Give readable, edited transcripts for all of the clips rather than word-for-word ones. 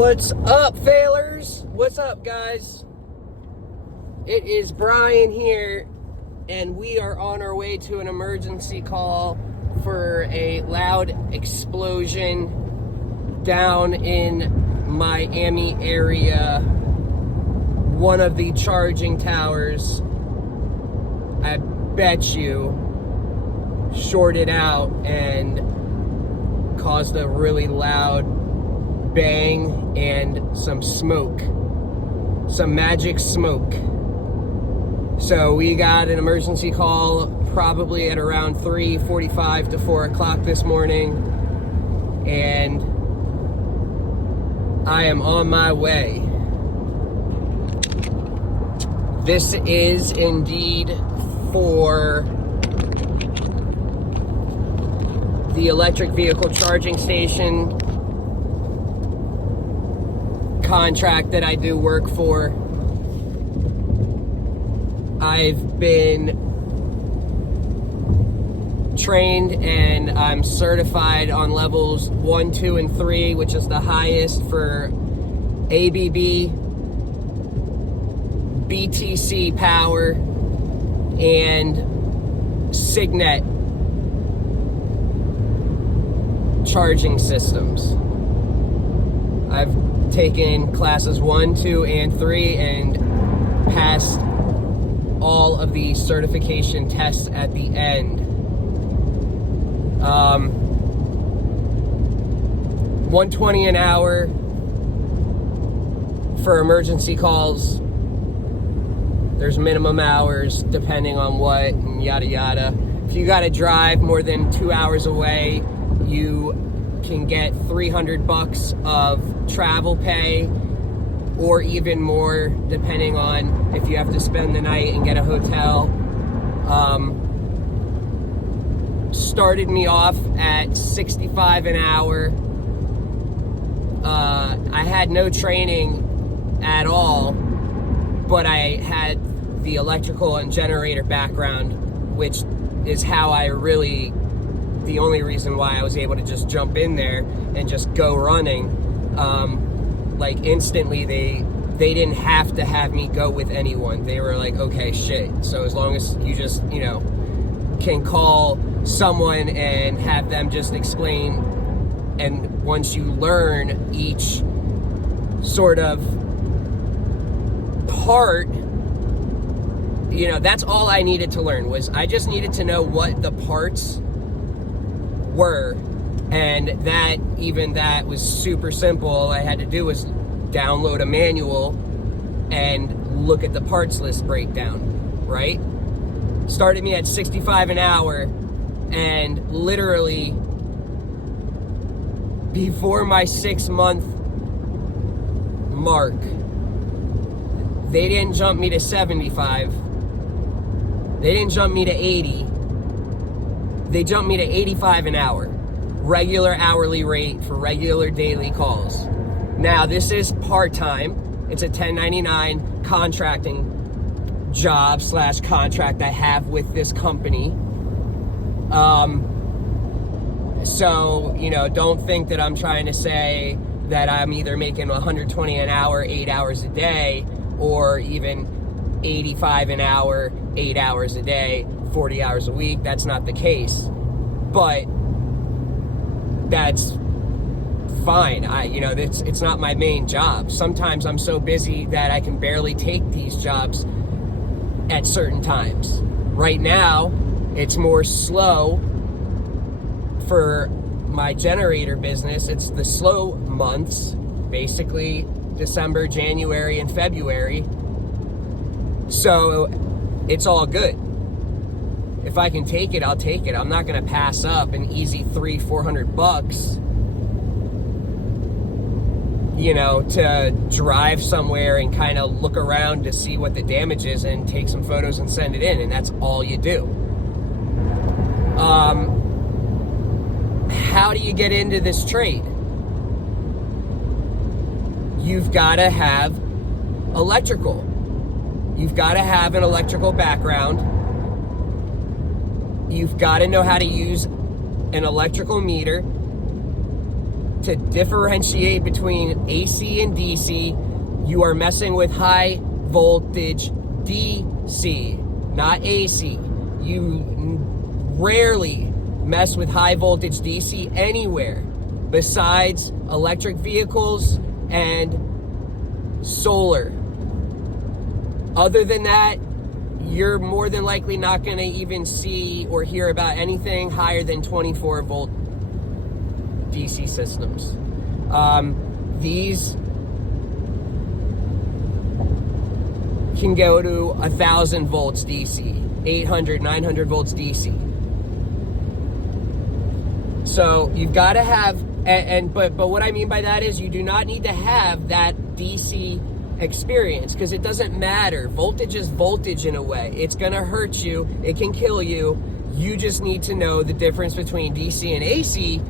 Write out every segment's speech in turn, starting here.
What's up, failers? What's up, guys? It is Brian here, and we are on our way to an emergency call for a loud explosion down in Miami area. One of the charging towers, I bet you, shorted out and caused a really loud bang and some smoke, some magic smoke. So we got an emergency call probably at around 3:45 to 4 o'clock this morning, and I am on my way. This is indeed for the electric vehicle charging station contract that I do work for. I've been trained and I'm certified on levels 1, 2, and 3, which is the highest for ABB, BTC power, and Signet charging systems. I've taken classes 1, 2, and 3 and passed all of the certification tests at the end. 120 an hour for emergency calls. There's minimum hours depending on what, and yada yada. If you gotta drive more than 2 hours away, you can get $300 of travel pay, or even more depending on if you have to spend the night and get a hotel. Started me off at $65 an hour. I had no training at all, but I had the electrical and generator background, which is how the only reason why I was able to just jump in there and just go running. Like instantly, they didn't have to have me go with anyone. They were like, okay, shit. So as long as you just, can call someone and have them just explain, and once you learn each sort of part, that's all I needed to learn. I just needed to know what the parts were, and that was super simple. All I had to do was download a manual and look at the parts list breakdown, right? Started me at $65 an hour, and literally before my 6-month mark, they didn't jump me to 75. They didn't jump me to 80. They jumped me to 85 an hour, regular hourly rate for regular daily calls. Now, this is part-time. It's a 1099 contracting job / contract I have with this company. So, don't think that I'm trying to say that I'm either making $120 an hour, 8 hours a day, or even $85 an hour, 8 hours a day, 40 hours a week. That's not the case, but that's fine. It's not my main job. Sometimes I'm so busy that I can barely take these jobs at certain times. Right now, it's more slow for my generator business. It's the slow months, basically December, January, and February. So it's all good. If I can take it, I'll take it. I'm not going to pass up an easy $300-400, to drive somewhere and kind of look around to see what the damage is and take some photos and send it in. And that's all you do. How do you get into this trade? You've got to have electrical. You've got to have an electrical background. You've got to know how to use an electrical meter. to differentiate between AC and DC, you are messing with high voltage DC, not AC. You rarely mess with high voltage DC anywhere besides electric vehicles and solar. Other than that, you're more than likely not going to even see or hear about anything higher than 24 volt DC systems. These can go to 1,000 volts DC, 800, 900 volts DC. So you've got to have, but what I mean by that is you do not need to have that DC experience, because it doesn't matter. Voltage is voltage in a way. It's going to hurt you. It can kill you. You just need to know the difference between DC and AC,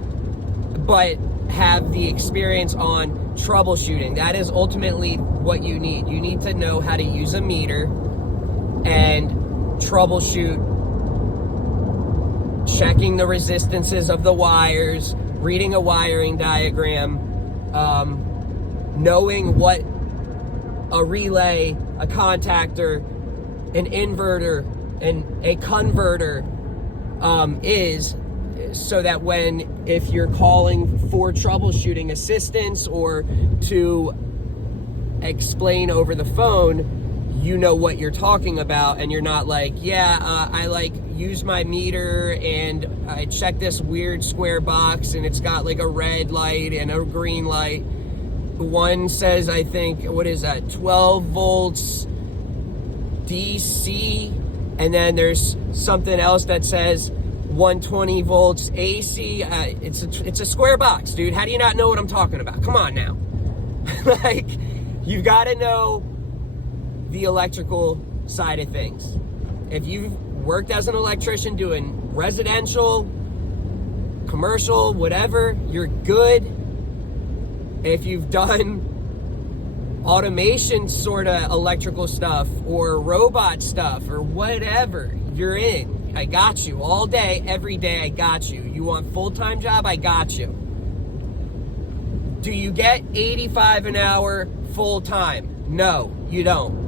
but have the experience on troubleshooting. That is ultimately what you need. You need to know how to use a meter and troubleshoot, checking the resistances of the wires, reading a wiring diagram, knowing what a relay, a contactor, an inverter, and a converter is, so that if you're calling for troubleshooting assistance or to explain over the phone, you know what you're talking about, and you're not like, I use my meter and I check this weird square box and it's got like a red light and a green light. One says, I think, 12 volts DC, and then there's something else that says 120 volts AC. It's a square box, dude. How do you not know what I'm talking about? Come on now. Like, you've got to know the electrical side of things. If you've worked as an electrician doing residential, commercial, whatever, you're good. If you've done automation sort of electrical stuff or robot stuff or whatever, you're in. I got you all day, every day. I got you. You want full-time job? I got you. Do you get 85 an hour full-time? No, you don't.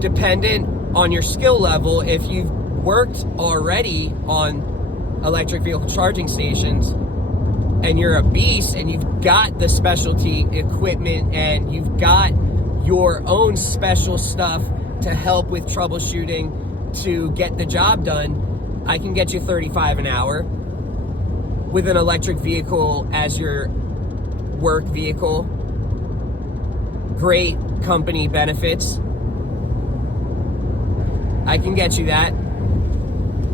Dependent on your skill level, if you've worked already on electric vehicle charging stations and you're a beast and you've got the specialty equipment and you've got your own special stuff to help with troubleshooting to get the job done, I can get you 35 an hour with an electric vehicle as your work vehicle. Great company benefits. I can get you that.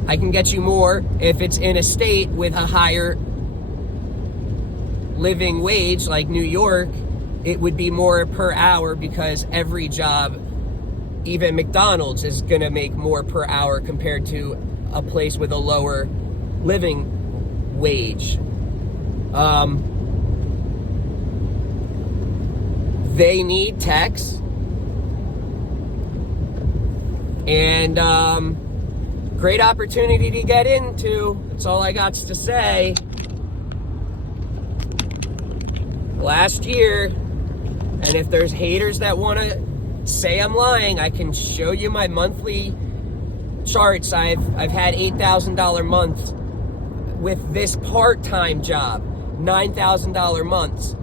I can get you more if it's in a state with a higher living wage like New York. It would be more per hour because every job, even McDonald's, is going to make more per hour compared to a place with a lower living wage. They need techs. And great opportunity to get into. That's all I got to say. Last year, and if there's haters that want to say I'm lying, I can show you my monthly charts. I've had $8,000 months with this part-time job, $9,000 months.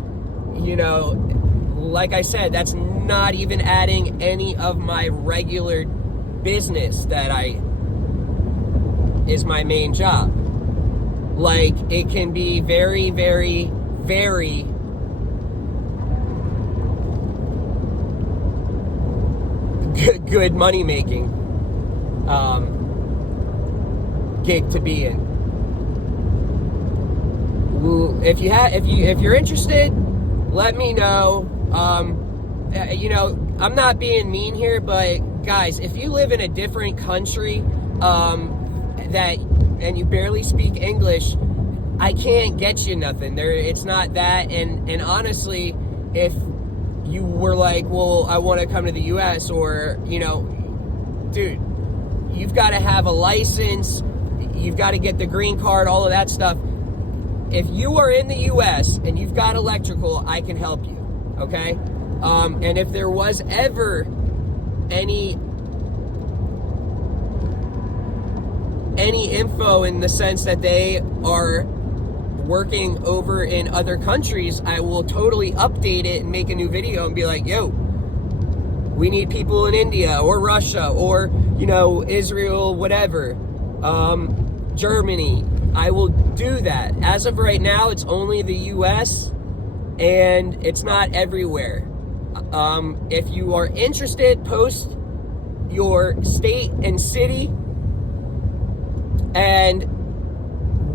You know, like I said, that's not even adding any of my regular business that is my main job. Like, it can be very, very, very good money making gig to be in. If you're interested, let me know. You know, I'm not being mean here, but guys, if you live in a different country and you barely speak English, I can't get you nothing. It's not that. And honestly, if you were like, well, I want to come to the US, or, you know, dude, you've got to have a license. you've got to get the green card, all of that stuff. If you are in the U.S. and you've got electrical, I can help you, okay? And if there was ever any info in the sense that they are working over in other countries, I will totally update it and make a new video and be like, yo, we need people in India or Russia or, you know, Israel, whatever, Germany. I will do that. As of right now, it's only the US and it's not everywhere. If you are interested, post your state and city and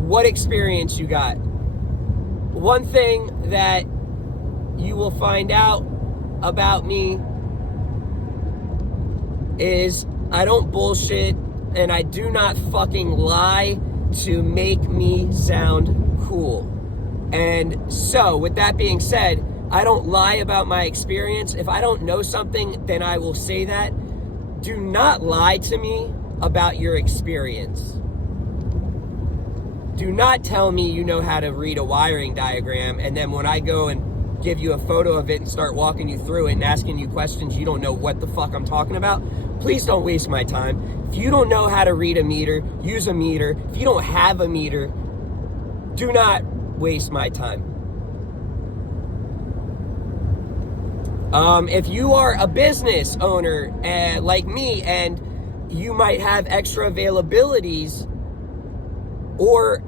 what experience you got. One thing that you will find out about me is I don't bullshit and I do not fucking lie to make me sound cool. And so, with that being said, I don't lie about my experience. If I don't know something, then I will say that. Do not lie to me about your experience. Do not tell me you know how to read a wiring diagram, and then when I go and give you a photo of it and start walking you through it and asking you questions, you don't know what the fuck I'm talking about. Please don't waste my time. If you don't know how to read a meter, use a meter. If you don't have a meter, do not waste my time. If you are a business owner like me and you might have extra availabilities, or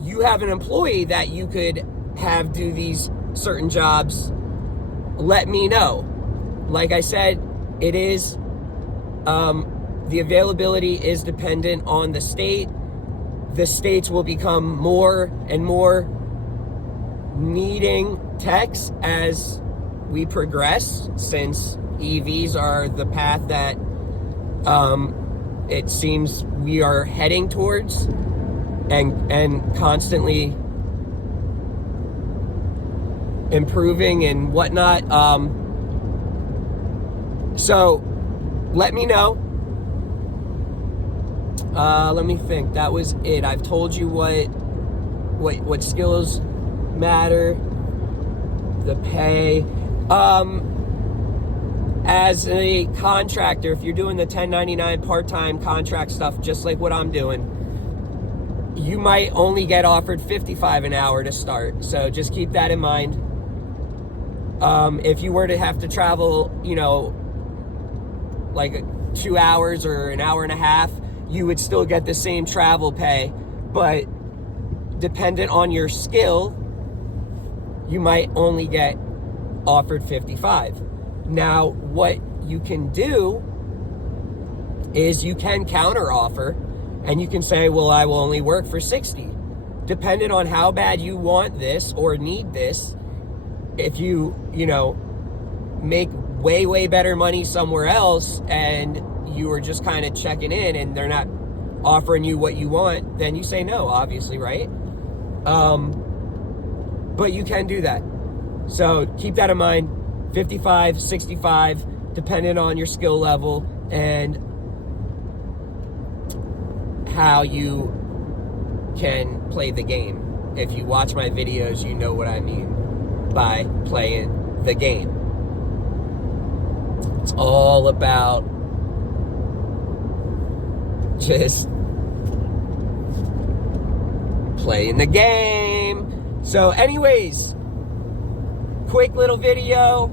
you have an employee that you could have do these certain jobs, let me know. Like I said, it is, the availability is dependent on the state. The states will become more and more needing techs as we progress, since EVs are the path that it seems we are heading towards, and constantly improving and whatnot. So let me know. Let me think. That was it. I've told you what skills matter, the pay. As a contractor, if you're doing the 1099 part-time contract stuff, just like what I'm doing, you might only get offered $55 an hour to start. So just keep that in mind. If you were to have to travel, you know, like 2 hours or an hour and a half, you would still get the same travel pay, but dependent on your skill, you might only get offered 55. Now, what you can do is you can counter offer and you can say, well, I will only work for 60. Depending on how bad you want this or need this, if you know, make way, way better money somewhere else and you are just kind of checking in and they're not offering you what you want, then you say no, obviously, right? But you can do that. So keep that in mind. 55, 65, depending on your skill level and how you can play the game. If you watch my videos, you know what I mean by playing the game. It's all about just playing the game. So anyways, quick little video.